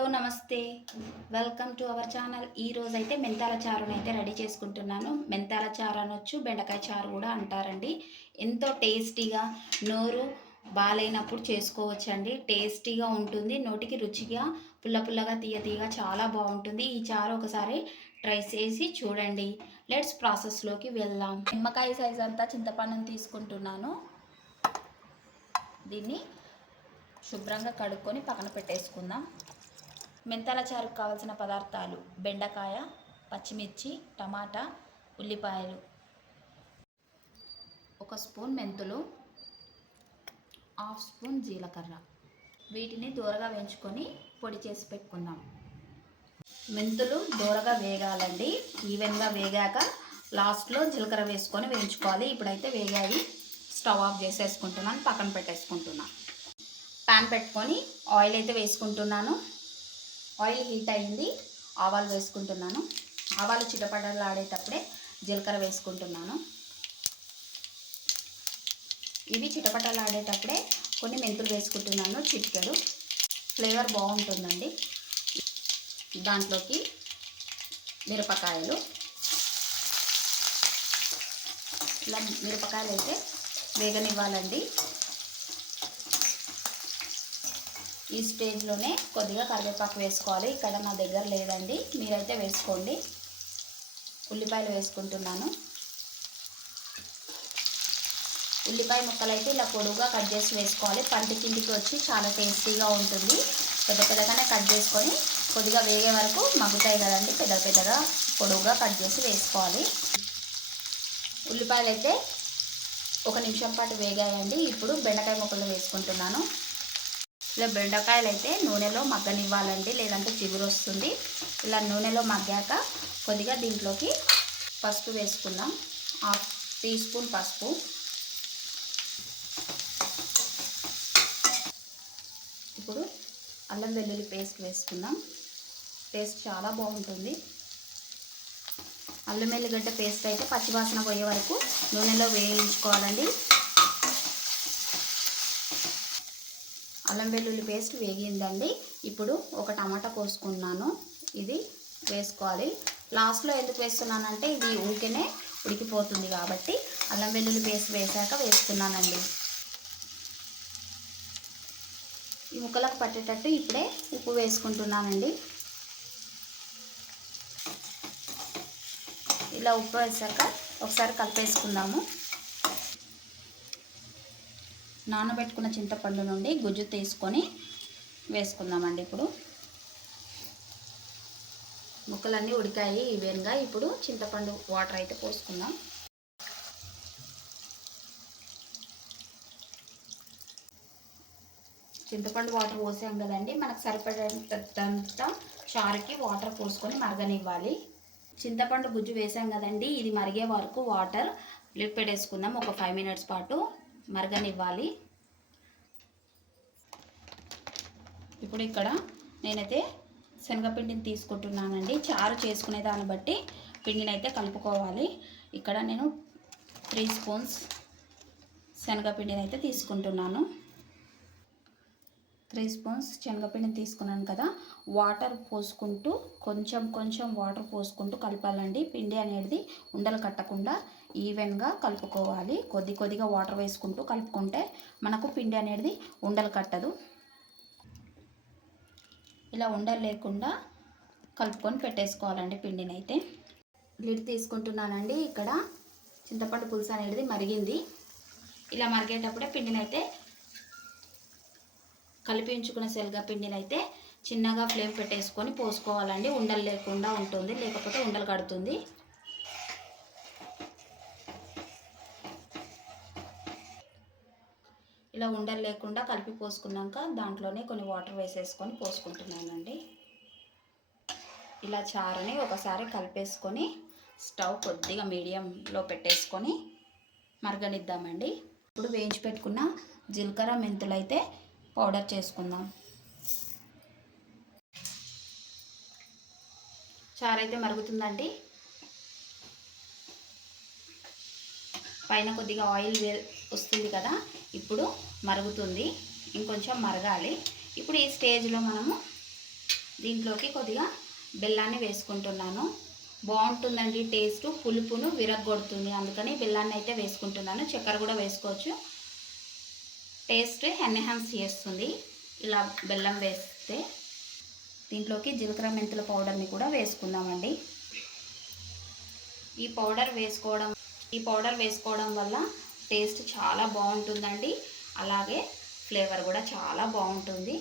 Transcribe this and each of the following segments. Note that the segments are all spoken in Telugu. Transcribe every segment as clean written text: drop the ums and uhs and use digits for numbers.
హలో నమస్తే, వెల్కమ్ టు అవర్ ఛానల్. ఈరోజు అయితే మెంతాల చారుని అయితే రెడీ చేసుకుంటున్నాను. మెంతాల చారు అనొచ్చు, బెండకాయ చారు కూడా అంటారండి. ఎంతో టేస్టీగా, నోరు బాగాలేనప్పుడు చేసుకోవచ్చండి. టేస్టీగా ఉంటుంది, నోటికి రుచిగా, పుల్ల పుల్లగా, తీయ తీయగా చాలా బాగుంటుంది. ఈ చారు ఒకసారి ట్రై చేసి చూడండి. లెట్స్ ప్రాసెస్లోకి వెళ్దాం. నిమ్మకాయ సైజ్ అంతా చింతపండుని తీసుకుంటున్నాను. దీన్ని శుభ్రంగా కడుక్కొని పక్కన పెట్టేసుకుందాం. మెంతాల చారుకు కావాల్సిన పదార్థాలు: బెండకాయ, పచ్చిమిర్చి, టమాటా, ఉల్లిపాయలు, 1 స్పూన్ మెంతులు, 1/2 స్పూన్ జీలకర్ర. వీటిని దూరగా వేయించుకొని పొడి చేసి పెట్టుకుందాం. మెంతులు దూరగా వేగాలండి. ఈవెన్గా వేగాక లాస్ట్లో జీలకర్ర వేసుకొని వేయించుకోవాలి. ఇప్పుడైతే వేగాయి. స్టవ్ ఆఫ్ చేసేసుకుంటున్నాను, పక్కన పెట్టేసుకుంటున్నాను. ప్యాన్ పెట్టుకొని ఆయిల్ అయితే వేసుకుంటున్నాను. ఆయిల్ హీట్ అయింది. ఆవాలు వేసుకుంటున్నాను. ఆవాలు చిటపటలాడేటప్పుడే జీలకర్ర వేసుకుంటున్నాను. ఇవి చిటపటలాడేటప్పుడే కొన్ని మెంతులు వేసుకుంటున్నాను, చిటికెడు. ఫ్లేవర్ బాగుంటుందండి. దాంట్లోకి మిరపకాయలు, ఇలా మిరపకాయలు అయితే వేగనివ్వాలండి. ఈ స్టేజ్లోనే కొద్దిగా కరివేపాకు వేసుకోవాలి. ఇక్కడ నా దగ్గర లేదండి, మీరైతే వేసుకోండి. ఉల్లిపాయలు వేసుకుంటున్నాను. ఉల్లిపాయ ముక్కలు అయితే ఇలా పొడుగుగా కట్ చేసి వేసుకోవాలి. పంటి కిందికి వచ్చి చాలా టేస్టీగా ఉంటుంది. పెద్ద పెద్దగానే కట్ చేసుకొని కొద్దిగా వేగే వరకు మగ్గుతాయి కదండి. పెద్ద పెద్దగా పొడుగుగా కట్ చేసి వేసుకోవాలి. ఉల్లిపాయలు అయితే 1 నిమిషం పాటు వేగాయండి. ఇప్పుడు బెండకాయ ముక్కలు వేసుకుంటున్నాను. ఇలా బెండకాయలు అయితే నూనెలో మగ్గనివ్వాలండి, లేదంటే చిగురు వస్తుంది. ఇలా నూనెలో మగ్గాక కొద్దిగా దీంట్లోకి పసుపు వేసుకుందాం. 1/2 టీ స్పూన్ పసుపు. ఇప్పుడు అల్లం వెల్లుల్లి పేస్ట్ వేసుకుందాం. టేస్ట్ చాలా బాగుంటుంది. అల్లం వెల్లిగడ్డ పేస్ట్ అయితే పచ్చివాసన పోయే వరకు నూనెలో వేయించుకోవాలండి. అల్లం వెల్లుల్లి పేస్ట్ వేగిందండి. ఇప్పుడు ఒక టమాటా కోసుకున్నాను, ఇది వేసుకోవాలి. లాస్ట్లో ఎందుకు వేస్తున్నానంటే ఇది ఊరికేనే ఉడికిపోతుంది కాబట్టి అల్లం వెల్లుల్లి పేస్ట్ వేసాక వేస్తున్నానండి. ఈ ముక్కలకు పట్టేటట్టు ఇప్పుడే ఉప్పు వేసుకుంటున్నానండి. ఇలా ఉప్పు వేసాక ఒకసారి కలిపేసుకుందాము. నానబెట్టుకున్న చింతపండు నుండి గుజ్జు తీసుకొని వేసుకుందామండి. ఇప్పుడు ముక్కలన్నీ ఉడికాయి ఈవెన్గా. ఇప్పుడు చింతపండు వాటర్ అయితే పోసుకుందాం. చింతపండు వాటర్ పోసాం కదండి, మనకు సరిపడేంత చారుకి వాటర్ పోసుకొని మరగనివ్వాలి. చింతపండు గుజ్జు వేసాం కదండి, ఇది మరిగే వరకు వాటర్ లిడ్ పెట్టేసుకుందాం. ఒక 5 మినిట్స్ పాటు మరగనివ్వాలి. ఇప్పుడు ఇక్కడ నేనైతే శనగపిండిని తీసుకుంటున్నానండి. చారు చేసుకునే దాన్ని బట్టి పిండిని అయితే కలుపుకోవాలి. ఇక్కడ నేను 3 స్పూన్స్ శనగపిండిని అయితే తీసుకుంటున్నాను. 3 స్పూన్స్ శనగపిండిని తీసుకున్నాను కదా, వాటర్ పోసుకుంటూ కొంచెం వాటర్ పోసుకుంటూ కలపాలండి. పిండి అనేది ఉండలు కట్టకుండా ఈవెన్గా కలుపుకోవాలి. కొద్దిగా వాటర్ వేసుకుంటూ కలుపుకుంటే మనకు పిండి అనేది ఉండలు కట్టదు. ఇలా ఉండలు లేకుండా కలుపుకొని పెట్టేసుకోవాలండి పిండిని అయితే. లిడ్ తీసుకుంటున్నానండి. ఇక్కడ చింతపండు పులుసు అనేది మరిగింది. ఇలా మరిగేటప్పుడే పిండిని అయితే కలిపించుకున్న శనగపిండిని అయితే చిన్నగా ఫ్లేమ్ పెట్టేసుకొని పోసుకోవాలండి. ఉండలు లేకుండా ఉంటుంది, లేకపోతే ఉండలు కడుతుంది. ఇలా ఉండలు లేకుండా కలిపి పోసుకున్నాక దాంట్లోనే కొన్ని వాటర్ వేసేసుకొని పోసుకుంటున్నానండి. ఇలా చారుని ఒకసారి కలిపేసుకొని స్టవ్ కొద్దిగా మీడియంలో పెట్టేసుకొని మరగనిద్దామండి. ఇప్పుడు వేయించి పెట్టుకున్న జీలకర్ర మెంతులు అయితే పౌడర్ చేసుకుందాం. చారు అయితే మరుగుతుందండి. పైన కొద్దిగా ఆయిల్ వస్తుంది కదా, ఇప్పుడు మరుగుతుంది. ఇంకొంచెం మరగాలి. ఇప్పుడు ఈ స్టేజ్లో మనము దీంట్లోకి కొద్దిగా బెల్లాన్ని వేసుకుంటున్నాను. బాగుంటుందండి టేస్ట్, పులుపును విరగ్గొడుతుంది, అందుకని బెల్లాన్ని అయితే వేసుకుంటున్నాను. చక్కెర కూడా వేసుకోవచ్చు, టేస్ట్ ఎన్హాన్స్ చేస్తుంది ఇలా బెల్లం వేస్తే. దీంట్లోకి జీలకర్ర మెంతుల పౌడర్ని కూడా వేసుకుందామండి. ఈ పౌడర్ వేసుకోవడం వల్ల టేస్ట్ చాలా బాగుంటుందండి, అలాగే ఫ్లేవర్ కూడా చాలా బాగుంటుంది.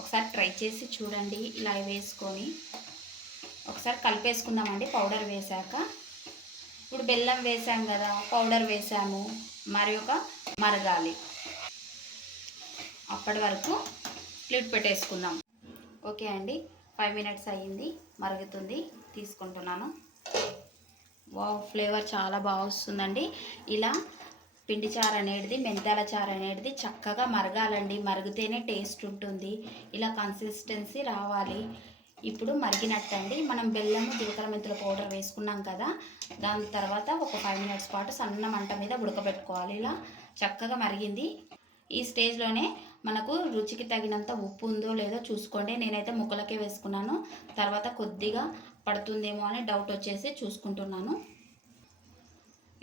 ఒకసారి ట్రై చేసి చూడండి. ఇలా వేసుకొని ఒకసారి కలిపేసుకుందామండి పౌడర్ వేసాక. ఇప్పుడు బెల్లం వేసాం కదా, పౌడర్ వేసాము, మరి ఒక మరగాలి. అప్పటి వరకు లిడ్ పెట్టేసుకుందాం. ఓకే అండి, 5 మినిట్స్ అయ్యింది, మరుగుతుంది, తీసుకుంటున్నాను. వావ్, ఫ్లేవర్ చాలా బాగా వస్తుందండి. ఇలా పిండి చారు అనేది, మెంతాల చారు అనేది చక్కగా మరగాలండి, మరిగితేనే టేస్ట్ ఉంటుంది. ఇలా కన్సిస్టెన్సీ రావాలి. ఇప్పుడు మరిగినట్టండి. మనం బెల్లము జీలకర్ర మెంతుల పౌడర్ వేసుకున్నాం కదా, దాని తర్వాత ఒక 5 మినిట్స్ పాటు సన్న మంట మీద ఉడకబెట్టుకోవాలి. ఇలా చక్కగా మరిగింది. ఈ స్టేజ్లోనే మనకు రుచికి తగినంత ఉప్పు ఉందో లేదో చూసుకోండి. నేనైతే ముక్కలకే వేసుకున్నాను, తర్వాత కొద్దిగా పడుతుందేమో అని డౌట్ వచ్చేసి చూసుకుంటున్నాను.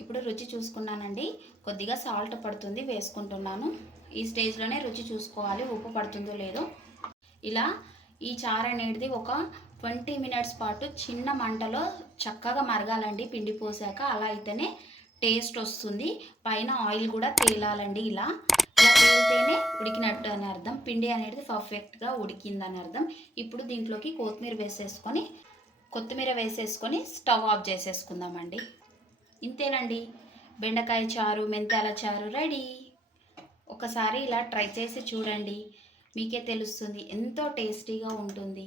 ఇప్పుడు రుచి చూసుకున్నానండి, కొద్దిగా సాల్ట్ పడుతుంది, వేసుకుంటున్నాను. ఈ స్టేజ్లోనే రుచి చూసుకోవాలి ఉప్పు పడుతుందో లేదో. ఇలా ఈ చారు అనేది ఒక 20 మినిట్స్ పాటు చిన్న మంటలో చక్కగా మరగాలండి పిండి పోసాక. అలా అయితేనే టేస్ట్ వస్తుంది. పైన ఆయిల్ కూడా తేలాలండి. ఇలా తేలితేనే ఉడికినట్టు అని అర్థం, పిండి అనేది పర్ఫెక్ట్గా ఉడికిందని అర్థం. ఇప్పుడు దీంట్లోకి కొత్తిమీర వేసేసుకొని స్టవ్ ఆఫ్ చేసేసుకుందామండి. ఇంతేనండి, బెండకాయ చారు, మెంతాల చారు రెడీ. ఒకసారి ఇలా ట్రై చేసి చూడండి, మీకే తెలుస్తుంది, ఎంతో టేస్టీగా ఉంటుంది.